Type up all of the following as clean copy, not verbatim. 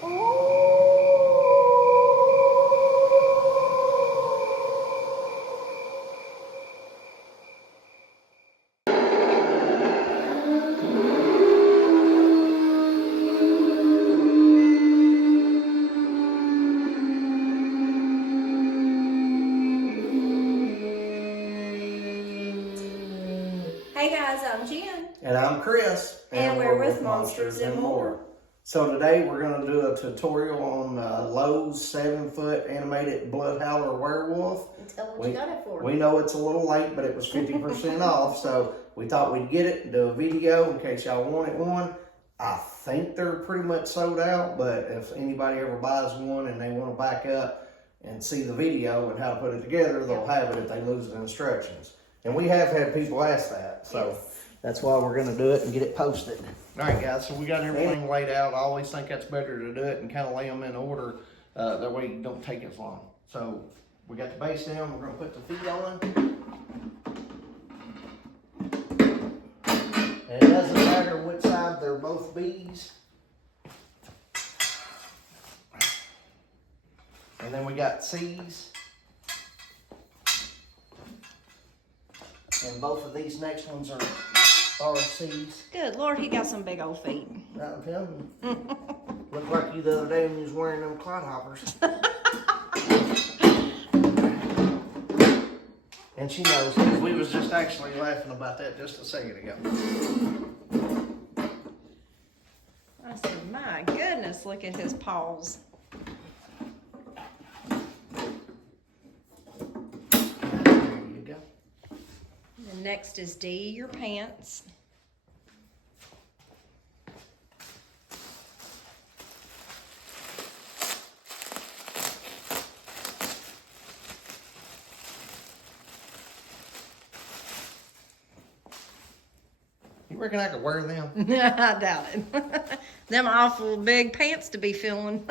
Hey guys, I'm Jen. And I'm Chris. And we're with Monsters and More. So today we're going to do a tutorial on Lowe's 7-foot animated Bloodhowler Werewolf. Tell what you got it for. We know it's a little late, but it was 50% off, so we thought we'd get it and do a video in case y'all wanted one. I think they're pretty much sold out, but if anybody ever buys one and they want to back up and see the video and how to put it together, they'll have it if they lose the instructions. And we have had people ask that, so that's why we're going to do it and get it posted. All right, guys, so we got everything laid out. I always think that's better to do it and kind of lay them in order. That way you don't take as long. So we got the base down. We're going to put the feet on. And it doesn't matter which side they're both B's. And then we got C's. And both of these next ones are C's. Good Lord, he got some big old feet. I'm telling you. Looked like you the other day when you was wearing them clodhoppers. And she knows, because we was just actually laughing about that just a second ago. I said, my goodness, look at his paws. Next is D, your pants. You reckon I could wear them? I doubt it. Them awful big pants to be filling.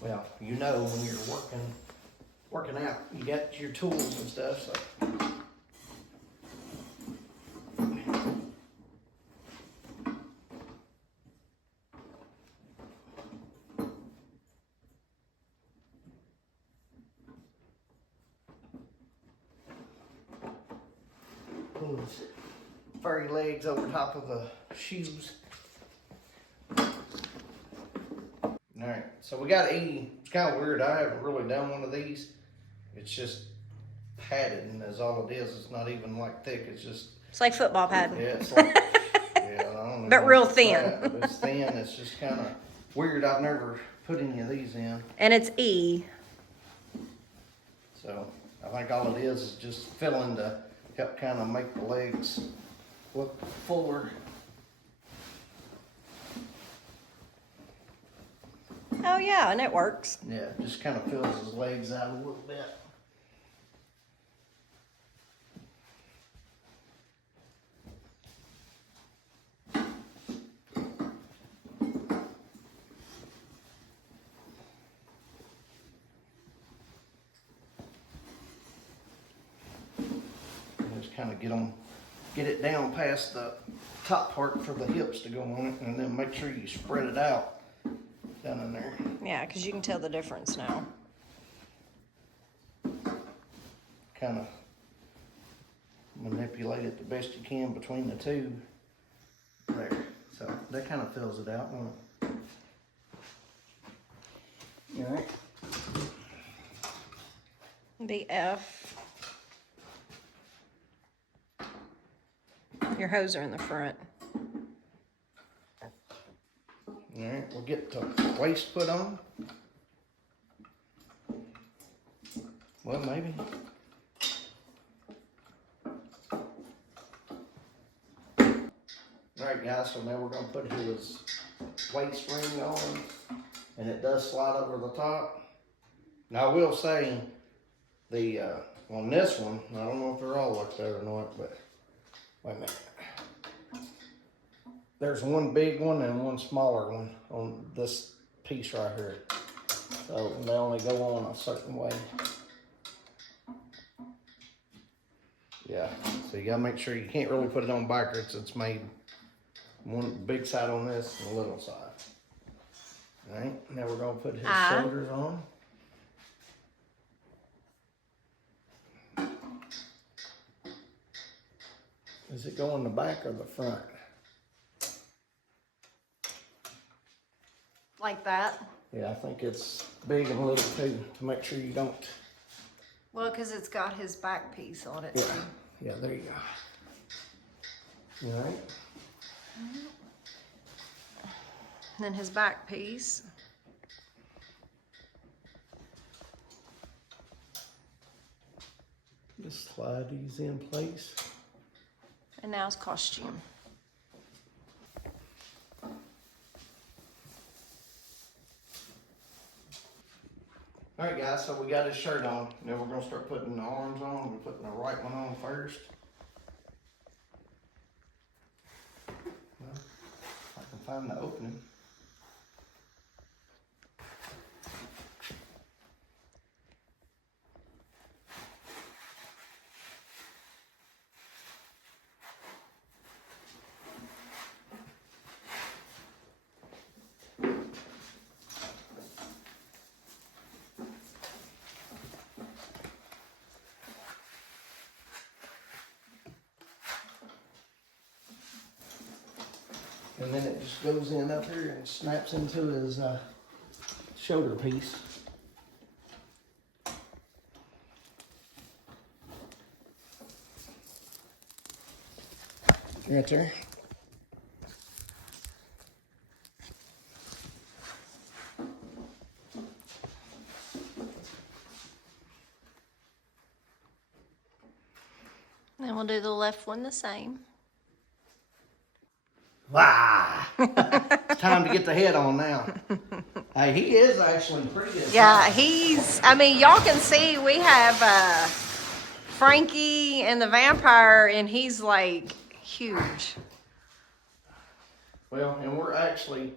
Well, you know when you're working out, you got your tools and stuff, so. Pull his furry legs over top of the shoes. Alright, so we got E. It's kind of weird. I haven't really done one of these. It's just padded, and that's all it is. It's not even like thick. It's just. It's like football padding. Yeah, it's like. Yeah, I don't know. But real thin. But it's thin. It's just kind of weird. I've never put any of these in. And it's E. So I think all it is just filling to help kind of make the legs look fuller. Oh yeah, and it works. Yeah, just kind of fills his legs out a little bit. And just kind of get it down past the top part for the hips to go on it, and then make sure you spread it out down in there. Yeah, because you can tell the difference now. Kind of manipulate it the best you can between the two. There. So that kind of fills it out, won't it? All right. The F. Your hose are in the front. All right, we'll get the waist put on. Well, maybe. All right, guys, so now we're going to put his waist ring on, and it does slide over the top. Now, I will say, on this one, I don't know if they're all like that or not, but wait a minute. There's one big one and one smaller one on this piece right here. So they only go on a certain way. Yeah, so you gotta make sure you can't really put it on backwards. It's made one big side on this and a little side. All right, now we're gonna put his shoulders on. Does it go in the back or the front? Like that? Yeah, I think it's big and little too, to make sure you don't. Well, because it's got his back piece on it. Yeah, So. yeah, there you go. All right. And then his back piece. Just slide these in place. And now his costume. All right, guys, so we got his shirt on. Now we're gonna start putting the arms on. We're putting the right one on first. Well, if I can find the opening. And then it just goes in up here and snaps into his shoulder piece. Right there. Then we'll do the left one the same. Wow! It's time to get the head on now. Hey, he is actually pretty good. Yeah, I mean, y'all can see we have Frankie and the vampire, and he's like huge. Well, and we're actually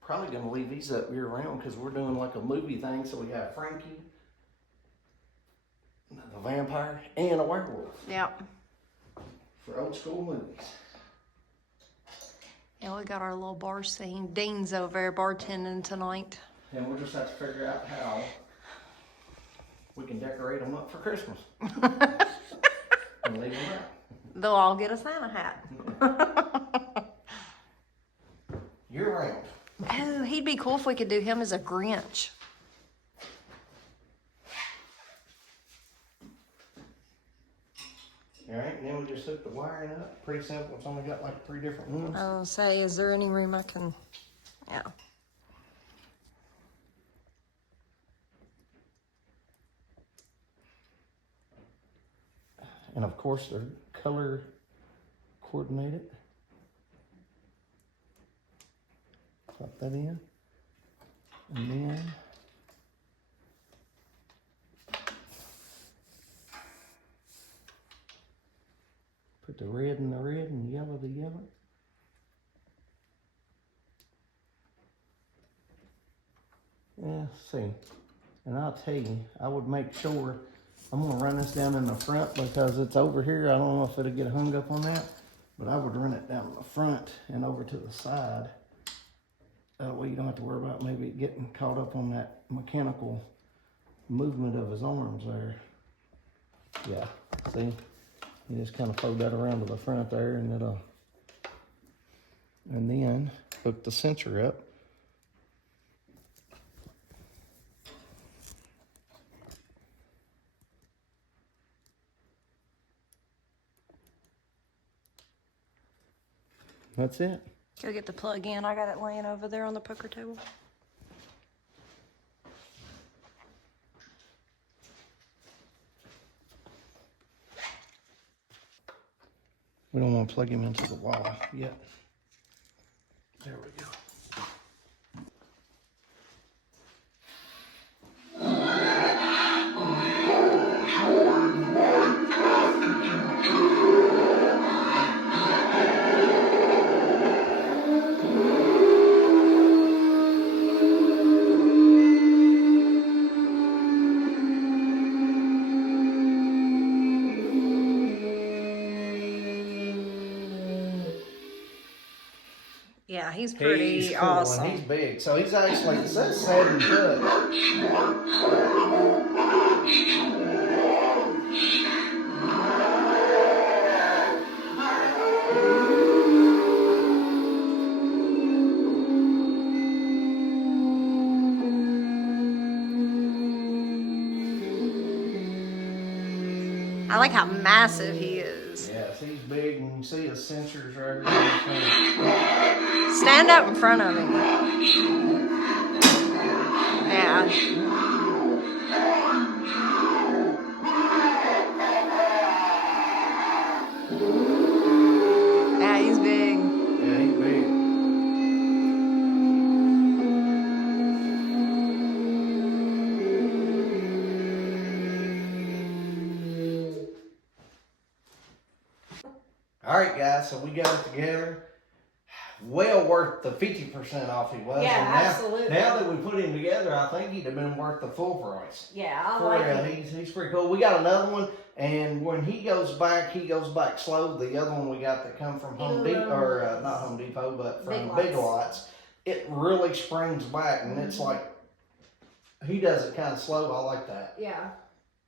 probably going to leave these up year round because we're doing like a movie thing. So we have Frankie, the vampire, and a werewolf. Yep. For old school movies. And we got our little bar scene. Dean's over there bartending tonight. And we'll just have to figure out how we can decorate them up for Christmas. And leave them out. They'll all get a Santa hat. Year round. Oh, he'd be cool if we could do him as a Grinch. All right, and then we just hook the wiring up. Pretty simple. It's only got like 3 different ones. I'll say, is there any room I can, yeah. And of course, they're color coordinated. Plop that in. And then put the red in the red and yellow the yellow. Yeah, see. And I'll tell you, I would make sure, I'm gonna run this down in the front because it's over here. I don't know if it'll get hung up on that, but I would run it down the front and over to the side. That way you don't have to worry about maybe getting caught up on that mechanical movement of his arms there. Yeah, see? You just kind of fold that around to the front there and it'll, and then hook the sensor up. That's it. Go get the plug in. I got it laying over there on the poker table. We don't want to plug him into the wall yet. There we go. Yeah, he's pretty He's cool awesome. and he's big. So he's actually, it says 7 foot. I like how massive he is. Yes, he's big, and you see his sensors right here. Stand up in front of him. Yeah. Yeah, he's big. Yeah, he's big. All right, guys, so we got it together. Well worth the 50% off he was. Yeah, And now, absolutely. Now that we put him together, I think he'd have been worth the full price. Yeah, I For like real, it. he's pretty cool. We got another one, and when he goes back slow. The other one we got that come from Home Depot, or not Home Depot, but from Big Lots. It really springs back, and it's like, he does it kind of slow. I like that. Yeah.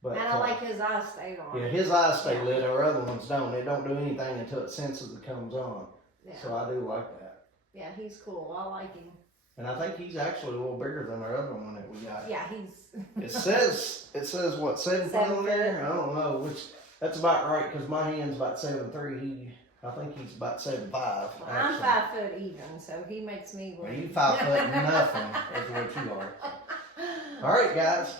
But, And I like his eyes stay on. Yeah, his eyes stay lit. Our other ones don't. They don't do anything until it senses it comes on. Yeah. So I do like that. Yeah, he's cool. I like him. And I think he's actually a little bigger than our other one that we got. Yeah, he's. It says what, 7 foot on there? I don't know. Which that's about right because my hand's about 7'3". I think he's about 7'5". Well, I'm 5 foot even, so he makes me look. Well, you 5 foot nothing is what you are. All right, guys.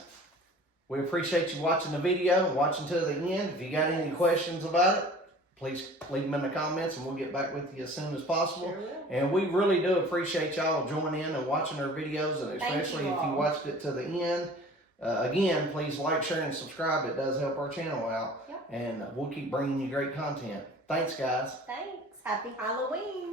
We appreciate you watching the video and watching to the end. If you got any questions about it, please leave them in the comments and we'll get back with you as soon as possible. Sure will. And we really do appreciate y'all joining in and watching our videos, and especially if you watched it to the end. Again, please like, share, and subscribe. It does help our channel out. Yep. And we'll keep bringing you great content. Thanks, guys. Thanks. Happy Halloween.